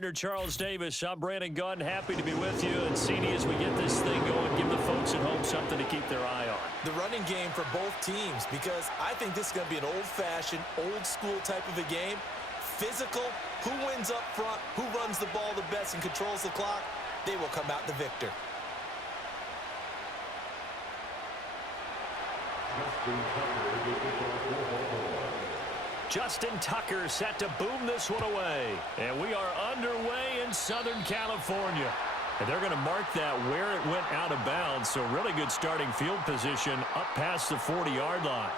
Charles Davis, I'm Brandon Gunn, happy to be with you. And CD, as we get this thing going, give the folks at home something to keep their eye on. The running game for both teams, because I think this is going to be an old-fashioned, old-school type of a game. Physical, who wins up front, who runs the ball the best and controls the clock, they will come out the victor. Justin Tucker set to boom this one away. And we are underway in Southern California. And they're going to mark that where it went out of bounds. So really good starting field position up past the 40-yard line.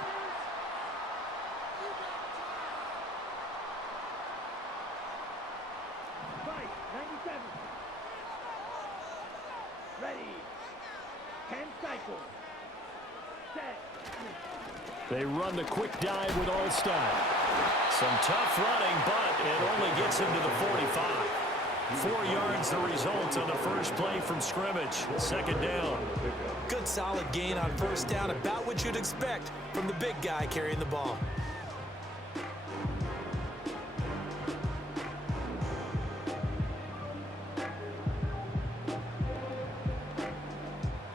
They run the quick dive with Allstott. Some tough running, but it only gets him to the 45. 4 yards the result on the first play from scrimmage. Second down. Good solid gain on first down, about what you'd expect from the big guy carrying the ball.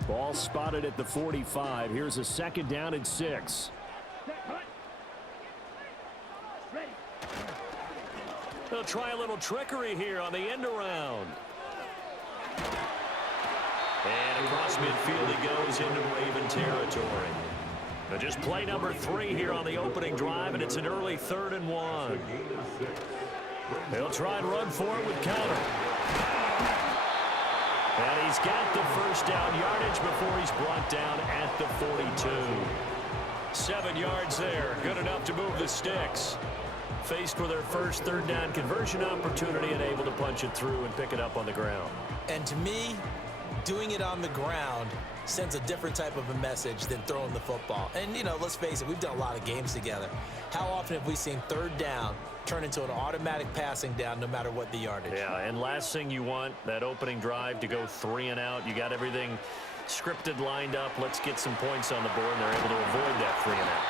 Ball spotted at the 45. Here's a second down and 6. They'll try a little trickery here on the end around. And across midfield he goes into Raven territory. But just play number 3 here on the opening drive, and it's an early 3rd and 1. They'll try and run for it with Counter. And he's got the first down yardage before he's brought down at the 42. 7 yards there, good enough to move the sticks. Faced with their first 3rd down conversion opportunity and able to punch it through and pick it up on the ground. And to me, doing it on the ground sends a different type of a message than throwing the football. And, you know, let's face it, we've done a lot of games together. How often have we seen 3rd down turn into an automatic passing down no matter what the yardage? Yeah, and last thing you want, that opening drive to go 3 and out. You got everything scripted, lined up. Let's get some points on the board, and they're able to avoid that 3 and out.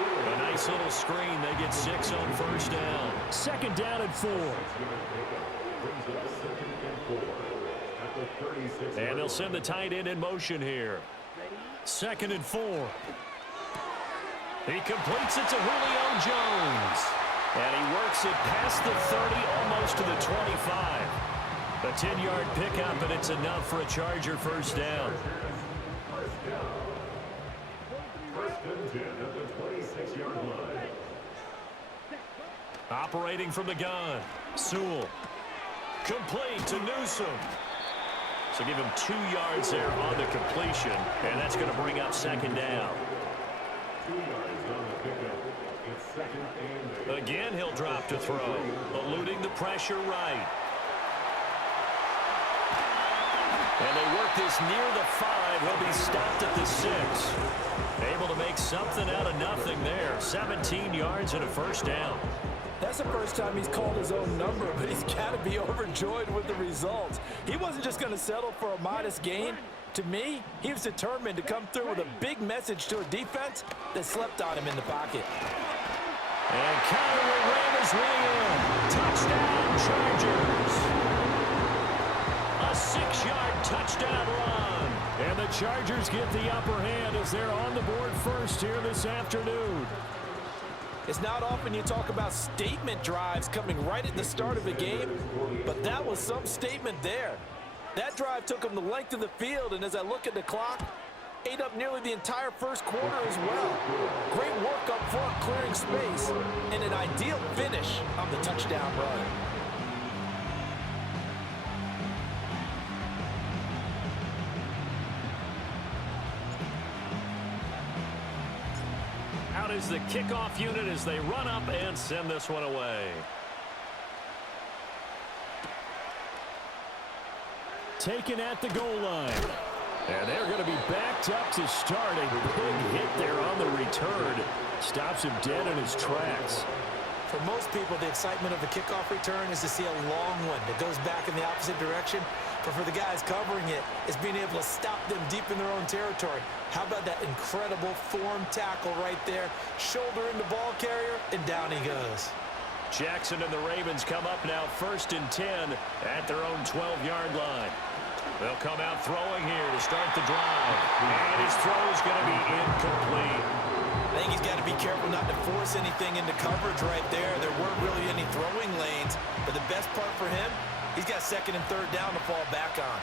A nice little screen. They get 6 on first down. Second down and 4. And they'll send the tight end in motion here. 2nd and 4. He completes it to Julio Jones. And he works it past the 30, almost to the 25. A 10-yard pickup, and it's enough for a Charger first down. Operating from the gun, Sewell. Complete to Newsom. So give him 2 yards there on the completion, and that's going to bring up second down. Again, he'll drop to throw, eluding the pressure right. And they work this near the 5. He'll be stopped at the 6. Able to make something out of nothing there. 17 yards and a first down. That's the first time he's called his own number, but he's got to be overjoyed with the results. He wasn't just going to settle for a modest gain. To me, he was determined to come through with a big message to a defense that slept on him in the pocket. And Counter will ram his way in. Touchdown, Chargers. A 6-yard touchdown run. And the Chargers get the upper hand as they're on the board first here this afternoon. It's not often you talk about statement drives coming right at the start of a game, but that was some statement there. That drive took them the length of the field, and as I look at the clock, ate up nearly the entire first quarter as well. Great work up front, clearing space, and an ideal finish on the touchdown run. Out is the kickoff unit as they run up and send this one away. Taken at the goal line. And they're going to be backed up to start. A big hit there on the return. Stops him dead in his tracks. For most people, the excitement of the kickoff return is to see a long one that goes back in the opposite direction. But for the guys covering it, it's being able to stop them deep in their own territory. How about that incredible form tackle right there? Shoulder in the ball carrier, and down he goes. Jackson and the Ravens come up now 1st and 10 at their own 12-yard line. They'll come out throwing here to start the drive. And his throw is going to be incomplete. I think he's got to be careful not to force anything into coverage right there. There weren't really any throwing lanes. But the best part for him, he's got 2nd and 3rd down to fall back on.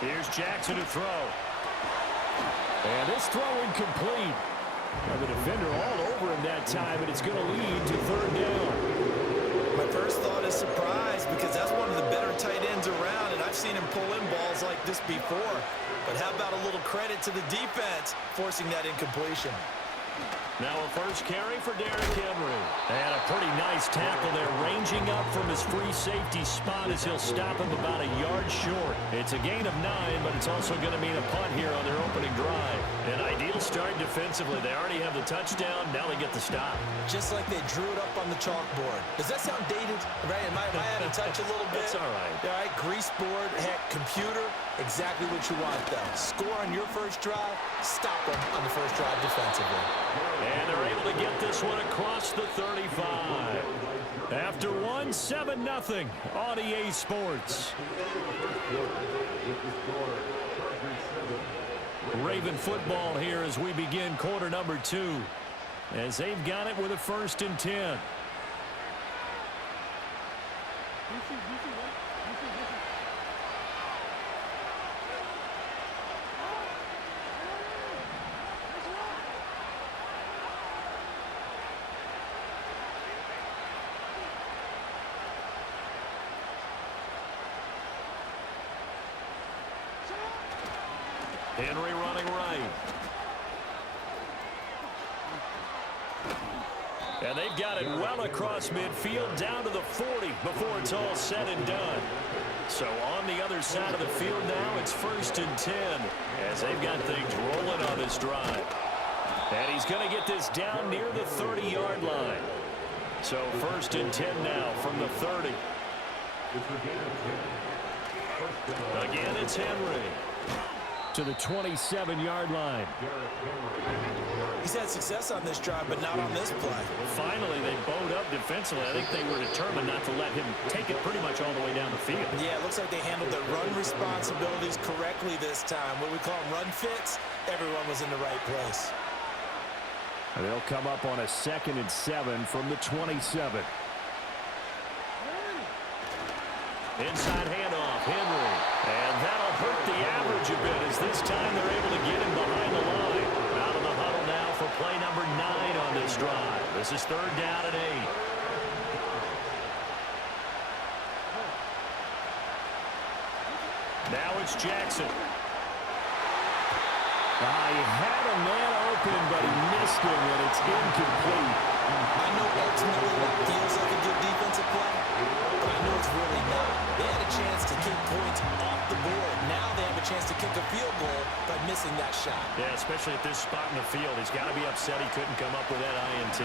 Here's Jackson to throw. And this throw incomplete. Now the defender all over him that time, and it's going to lead to 3rd down. My first thought is surprise because that's one of the better tight ends around, and I've seen him pull in balls like this before. But how about a little credit to the defense forcing that incompletion? Now a first carry for Derrick Henry. And a pretty nice tackle there, ranging up from his free safety spot as he'll stop him about a yard short. It's a gain of 9, but it's also going to mean a punt here on their opening drive. An ideal start defensively. They already have the touchdown. Now they get the stop. Just like they drew it up on the chalkboard. Does that sound dated? Right? Am I out of touch a little bit? It's all right. All right, grease board, heck, computer, exactly what you want, though. Score on your first drive, stop them on the first drive defensively. And they're able to get this one across the 35. After 1, 7-0 on EA Sports. Raven football here as we begin quarter number 2. As they've got it with a 1st and 10. Henry running right. And they've got it well across midfield down to the 40 before it's all said and done. So on the other side of the field now, it's 1st and 10 as they've got things rolling on this drive. And he's going to get this down near the 30-yard line. So 1st and 10 now from the 30. Again, it's Henry. To the 27-yard line. He's had success on this drive, but not on this play. Finally, they bowed up defensively. I think they were determined not to let him take it pretty much all the way down the field. Yeah, it looks like they handled their run responsibilities correctly this time. What we call run fits, everyone was in the right place. And they'll come up on a 2nd and 7 from the 27. Inside handoff, Henry. And that'll hurt the average a bit as this time they're able to get him behind the line. Out of the huddle now for play number 9 on this drive. This is 3rd down and 8. Now it's Jackson. He had a man open, but he missed him, and it's incomplete. I know ultimately that feels like a good defensive play, but I know it's really not. They had a chance to kick points off the board. Now they have a chance to kick a field goal by missing that shot. Yeah, especially at this spot in the field. He's got to be upset he couldn't come up with that INT.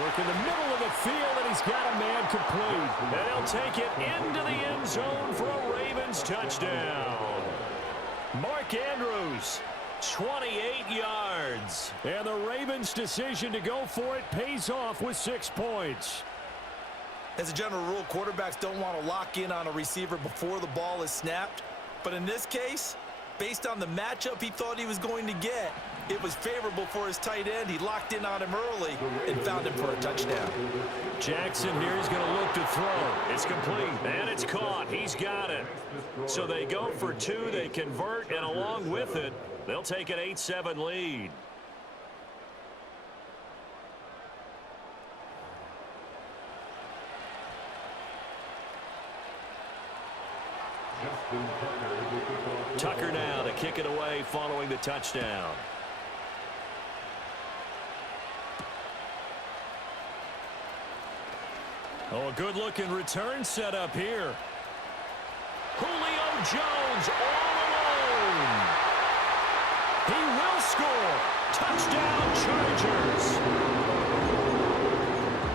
Work in the middle of the field, and he's got a man complete. And he'll take it into the end zone for a Ravens touchdown. Mark Andrews, 28 yards. And the Ravens' decision to go for it pays off with 6 points. As a general rule, quarterbacks don't want to lock in on a receiver before the ball is snapped. But in this case, based on the matchup he thought he was going to get, it was favorable for his tight end. He locked in on him early and found him for a touchdown. Jackson here is going to look to throw. It's complete, and it's caught. He's got it. So they go for 2. They convert, and along with it, they'll take an 8-7 lead. Tucker now to kick it away following the touchdown. Oh, a good-looking return set up here. Julio Jones all alone. He will score. Touchdown, Chargers.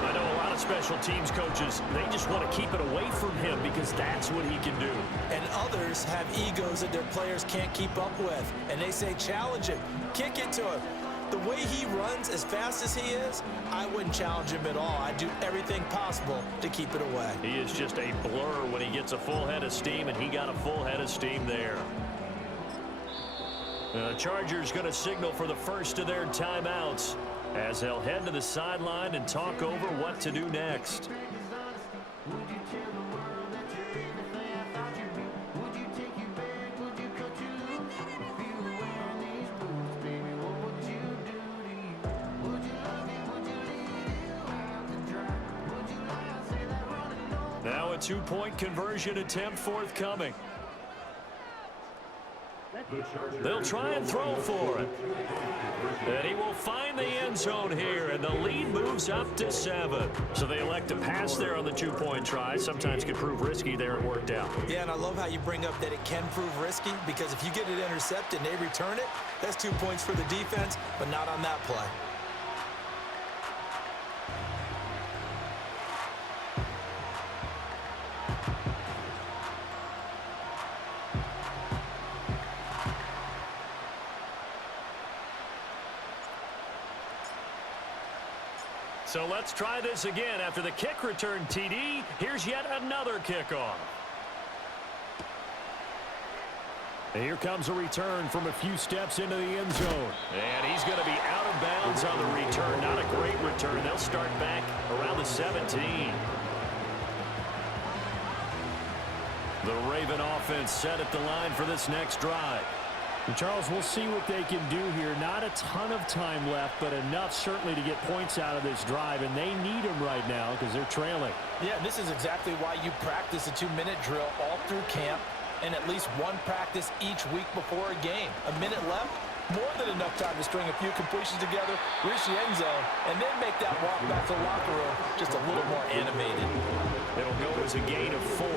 I know a lot of special teams coaches, they just want to keep it away from him because that's what he can do. And others have egos that their players can't keep up with. And they say, challenge him, kick it to him. The way he runs as fast as he is, I wouldn't challenge him at all. I'd do everything possible to keep it away. He is just a blur when he gets a full head of steam, and he got a full head of steam there. The Chargers going to signal for the first of their timeouts as they'll head to the sideline and talk over what to do next. Now a two-point conversion attempt forthcoming. They'll try and throw for it. And he will find the end zone here, and the lead moves up to 7. So they elect to pass there on the two-point try. Sometimes can prove risky there. It worked out. Yeah, and I love how you bring up that it can prove risky, because if you get it intercepted and they return it, that's 2 points for the defense, but not on that play. So let's try this again. After the kick return TD, here's yet another kickoff. And here comes a return from a few steps into the end zone. And he's going to be out of bounds on the return. Not a great return. They'll start back around the 17. The Raven offense set at the line for this next drive. And Charles, we'll see what they can do here. Not a ton of time left, but enough certainly to get points out of this drive, and they need them right now because they're trailing. Yeah, and this is exactly why you practice a 2-minute drill all through camp and at least one practice each week before a game. A minute left, more than enough time to string a few completions together, reach the end zone, and then make that walk back to the locker room just a little more animated. It'll go as a gain of 4,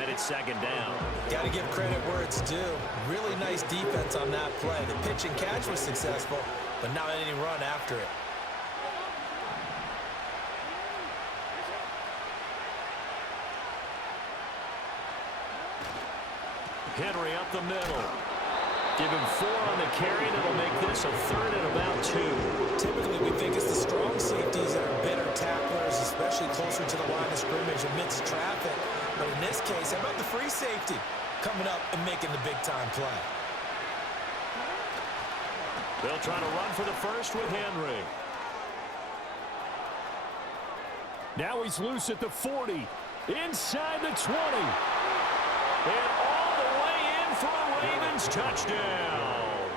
and it's second down. Got to give credit where it's due. Really nice defense on that play. The pitch and catch was successful, but not any run after it. Henry up the middle. Give him 4 on the carry. That'll make this a third and about 2. Typically, we think it's the strong safeties that are better tacklers, especially closer to the line of scrimmage amidst traffic. But in this case, how about the free safety coming up and making the big-time play? They'll try to run for the first with Henry. Now he's loose at the 40, inside the 20. And all the way in for a Ravens touchdown.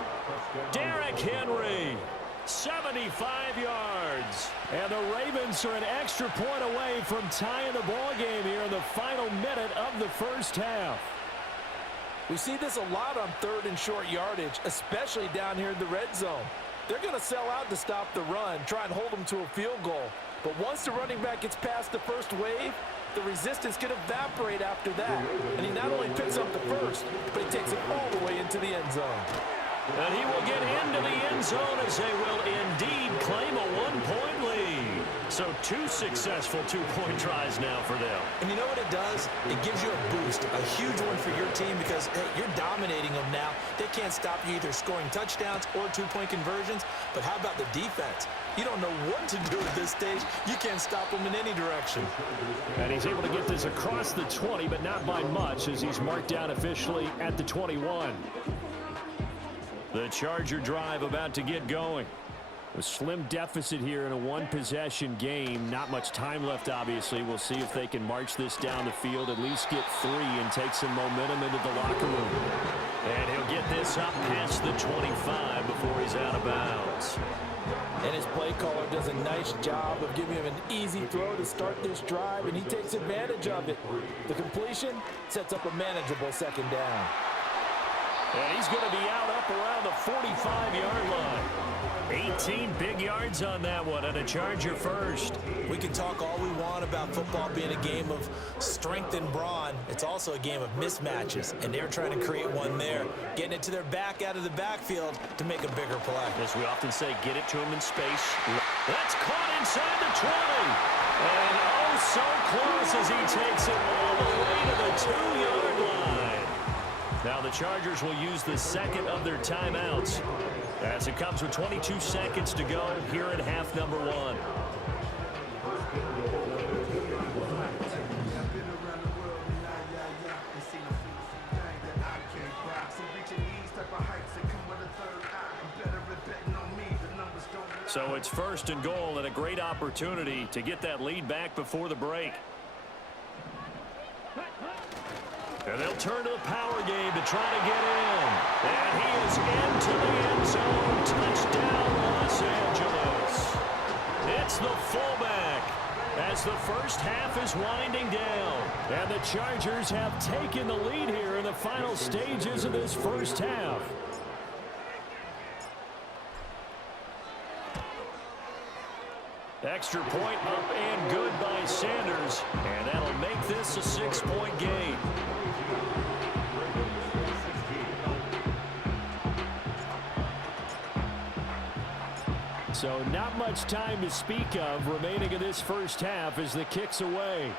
Derrick Henry, 75 yards. And the Ravens are an extra point away from tying the ball game here in the final minute of the first half. We see this a lot on third and short yardage, especially down here in the red zone. They're going to sell out to stop the run, try and hold them to a field goal. But once the running back gets past the first wave, the resistance can evaporate after that. And he not only picks up the first, but he takes it all the way into the end zone. And he will get into the end zone as they will indeed claim a 1-point lead. So 2 successful 2-point tries now for them. And you know what it does? It gives you a boost, a huge one for your team because, hey, you're dominating them now. They can't stop you either scoring touchdowns or 2-point conversions. But how about the defense? You don't know what to do at this stage. You can't stop them in any direction. And he's able to get this across the 20, but not by much as he's marked down officially at the 21. The Charger drive about to get going. A slim deficit here in a one-possession game. Not much time left, obviously. We'll see if they can march this down the field, at least get 3 and take some momentum into the locker room. And he'll get this up past the 25 before he's out of bounds. And his play caller does a nice job of giving him an easy throw to start this drive, and he takes advantage of it. The completion sets up a manageable second down. And he's going to be out up around the 45-yard line. 18 big yards on that one, and a Charger first. We can talk all we want about football being a game of strength and brawn. It's also a game of mismatches, and they're trying to create one there, getting it to their back out of the backfield to make a bigger play. As we often say, get it to him in space. That's caught inside the 20. And oh, so close as he takes it all the way to the 2-yard line. Now the Chargers will use the second of their timeouts as it comes with 22 seconds to go here at half number 1. So it's first and goal and a great opportunity to get that lead back before the break. And they'll turn to the power game to try to get in. And he is into the end zone. Touchdown, Los Angeles. It's the fullback as the first half is winding down. And the Chargers have taken the lead here in the final stages of this first half. Extra point up and good by Sanders. And that'll make this a 6-point game. So not much time to speak of remaining in this first half as the kick's away.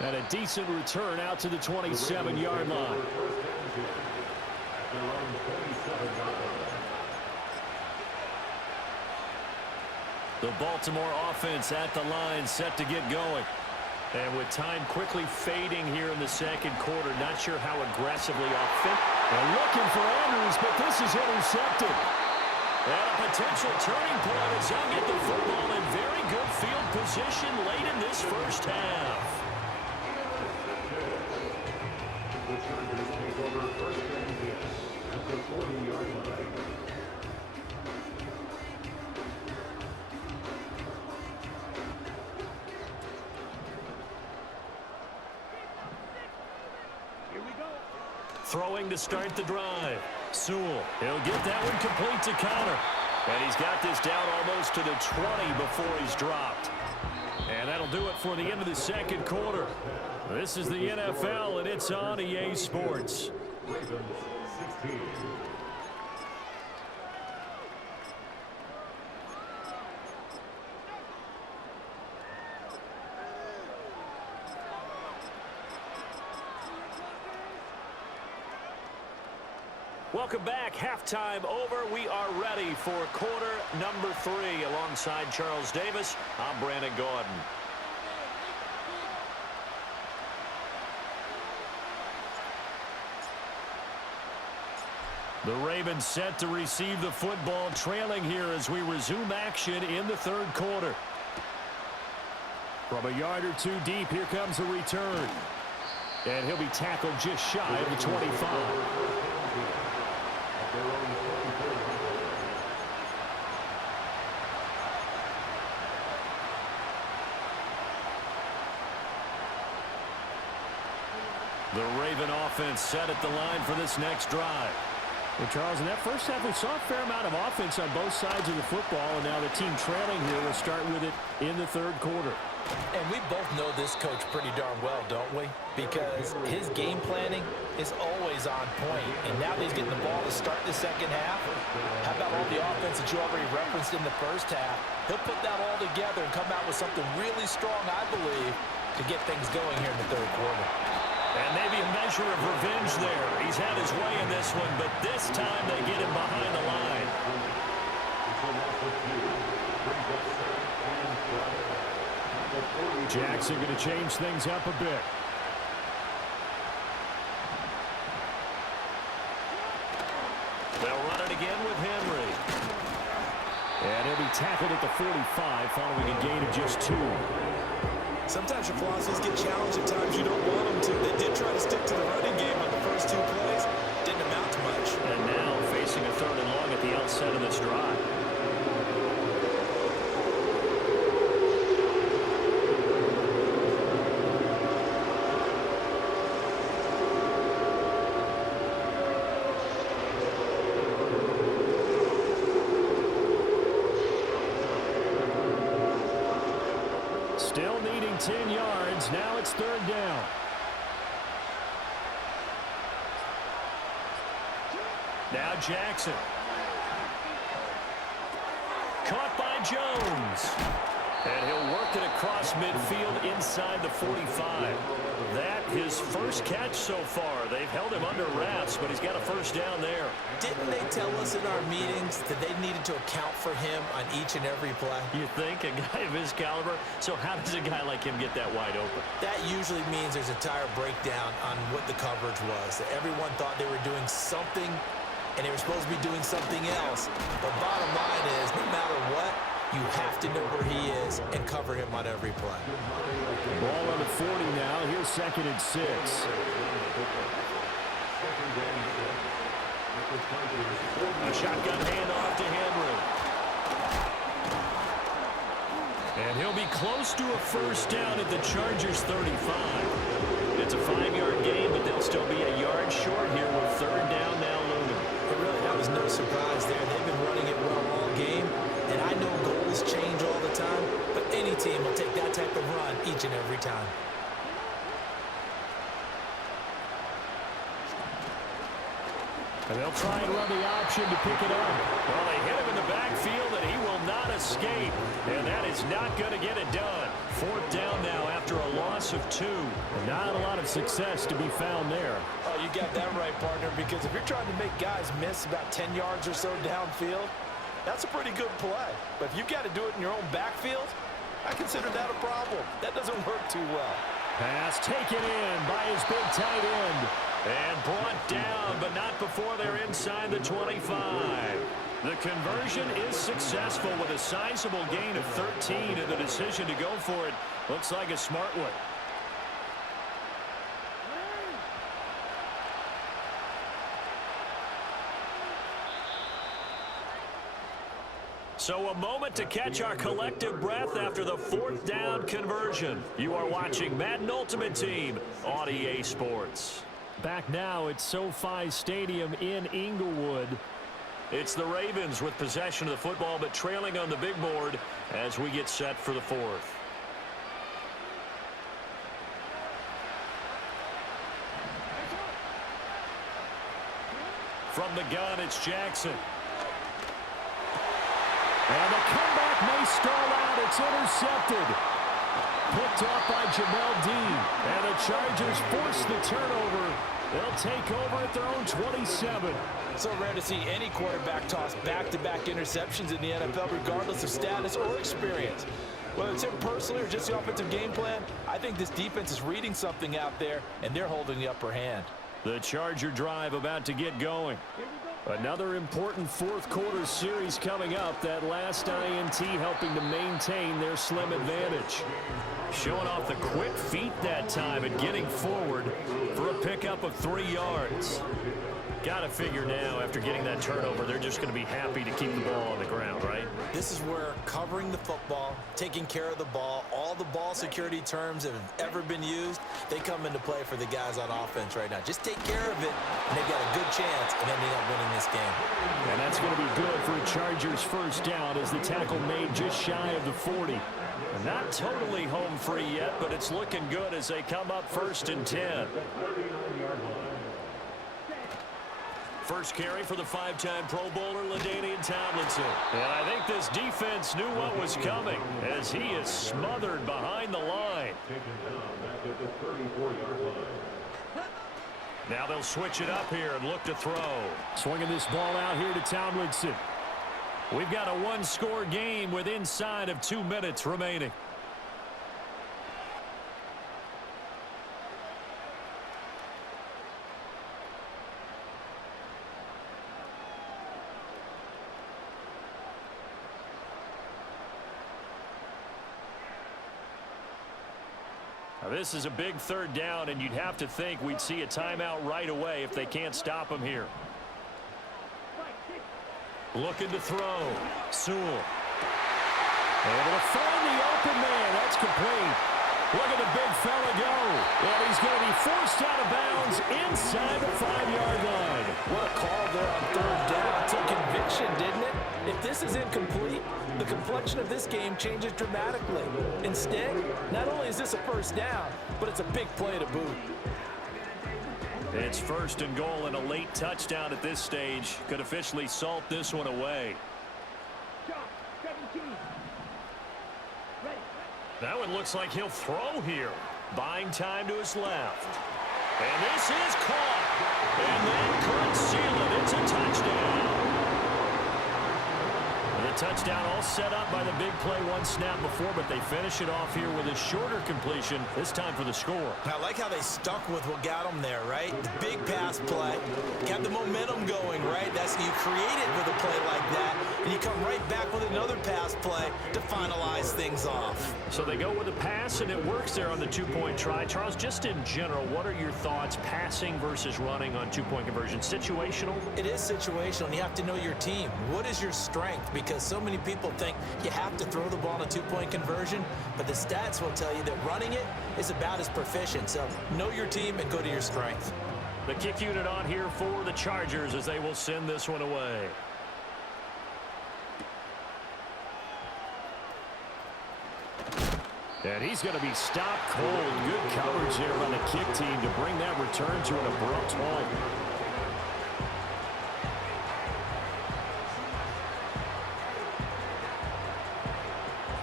And a decent return out to the 27-yard line. The Baltimore offense at the line set to get going. And with time quickly fading here in the second quarter, not sure how aggressively offensive. They're looking for Andrews, but this is intercepted. And a potential turning point as they'll get the football in very good field position late in this first half. Throwing to start the drive. Sewell, he'll get that one complete to Connor. And he's got this down almost to the 20 before he's dropped. And that'll do it for the end of the second quarter. This is the NFL, and it's on EA Sports. Welcome back. Halftime over. We are ready for quarter number 3. Alongside Charles Davis, I'm Brandon Gordon. The Ravens set to receive the football, trailing here as we resume action in the third quarter. From a yard or two deep, here comes the return. And he'll be tackled just shy of the 25. The Raven offense set at the line for this next drive. Well, Charles, in that first half, we saw a fair amount of offense on both sides of the football, and now the team trailing here will start with it in the third quarter. And we both know this coach pretty darn well, don't we? Because his game planning is always on point. And now that he's getting the ball to start the second half, how about all the offense that you already referenced in the first half? He'll put that all together and come out with something really strong, I believe, to get things going here in the third quarter. And maybe a measure of revenge there. He's had his way in this one, but this time they get him behind the line. Jackson going to change things up a bit. They'll run it again with Henry. And he'll be tackled at the 45 following a gain of just 2. Sometimes your philosophies get challenged at times you don't want them to. They did try to stick to the running game on the first 2 plays. Didn't amount to much. And now facing a third and long at the outset of this drive. Still needing 10 yards. Now it's third down. Now Jackson. Caught by Jones. And he'll work it across midfield inside the 45. That his first catch so far. They've held him under wraps, but he's got a first down there. Didn't they tell us in our meetings that they needed to account for him on each and every play? You think? A guy of his caliber? So how does a guy like him get that wide open? That usually means there's a tire breakdown on what the coverage was. That everyone thought they were doing something, and they were supposed to be doing something else. But bottom line is, no matter what, you have to know where he is and cover him on every play. Ball on the 40 now. Here's 2nd and 6. A shotgun handoff to Henry. And he'll be close to a first down at the Chargers' 35. It's a 5-yard gain, but they'll still be a yard short here with 3rd down now looming. Really, that was no surprise there. They've been running it well all game. And I know goals change all the time, but any team will take that type of run each and every time. And they'll try and run the option to pick it up. Well, they hit him in the backfield, and he will not escape. And that is not going to get it done. 4th down now after a loss of 2. Not a lot of success to be found there. Oh, you got that right, partner, because if you're trying to make guys miss about 10 yards or so downfield, that's a pretty good play. But if you've got to do it in your own backfield, I consider that a problem. That doesn't work too well. Pass taken in by his big tight end. And brought down, but not before they're inside the 25. The conversion is successful with a sizable gain of 13, and the decision to go for it looks like a smart one. So a moment to catch our collective breath after the 4th down conversion. You are watching Madden Ultimate Team on EA Sports. Back now at SoFi Stadium in Inglewood. It's the Ravens with possession of the football, but trailing on the big board as we get set for the 4th. From the gun, it's Jackson. And the comeback may stall out. It's intercepted. Picked off by Jamel Dean. And the Chargers force the turnover. They'll take over at their own 27. So rare to see any quarterback toss back-to-back interceptions in the NFL, regardless of status or experience. Whether it's him personally or just the offensive game plan, I think this defense is reading something out there, and they're holding the upper hand. The Charger drive about to get going. Another important 4th quarter series coming up. That last INT helping to maintain their slim advantage. Showing off the quick feet that time and getting forward for a pickup of 3 yards. Got to figure now, after getting that turnover, they're just going to be happy to keep the ball on the ground, right? This is where covering the football, taking care of the ball, all the ball security terms that have ever been used, they come into play for the guys on offense right now. Just take care of it, and they've got a good chance of ending up winning this game. And that's going to be good for a Chargers first down as the tackle made just shy of the 40. Not totally home free yet, but it's looking good as they come up 1st and 10. First carry for the 5-time Pro Bowler, LaDainian Tomlinson. And I think this defense knew what was coming as he is smothered behind the line. Now they'll switch it up here and look to throw. Swinging this ball out here to Tomlinson. We've got a 1-score game with inside of 2 minutes remaining. Now this is a big 3rd down, and you'd have to think we'd see a timeout right away if they can't stop him here. Looking to throw. Sewell. Able to find the open man. That's complete. Look at the big fella go. And he's going to be forced out of bounds inside the 5-yard line. What a call there on 3rd down. Took conviction, didn't it? If this is incomplete, the complexion of this game changes dramatically. Instead, not only is this a first down, but it's a big play to boot. It's 1st and goal, and a late touchdown at this stage could officially salt this one away. That one looks like he'll throw here. Buying time to his left. And this is caught. And that could seal it. It's a touchdown. The touchdown all set up by the big play one snap before, but they finish it off here with a shorter completion, this time for the score. I like how they stuck with what got them there, right? The big pass play, got the momentum going, right? That's you create it with a play like that, and you come right back with another pass play to finalize things off. So they go with a pass, and it works there on the two-point try. Charles, just in general, what are your thoughts passing versus running on two-point conversion? Situational? It is situational, and you have to know your team. What is your strength? Because so many people think you have to throw the ball in a two-point conversion, but the stats will tell you that running it is about as proficient. So know your team and go to your strength. The kick unit on here for the Chargers as they will send this one away. And he's going to be stopped cold. Good coverage there by the kick team to bring that return to an abrupt halt.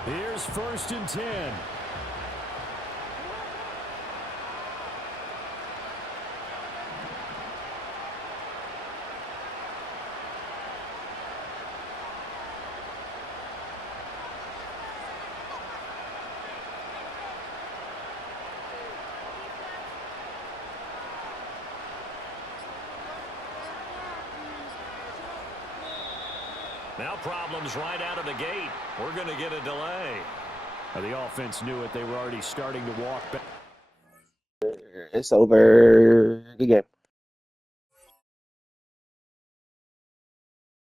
Here's 1st and 10. Now problems right out of the gate. We're going to get a delay. The offense knew it. They were already starting to walk back. It's over. Good game.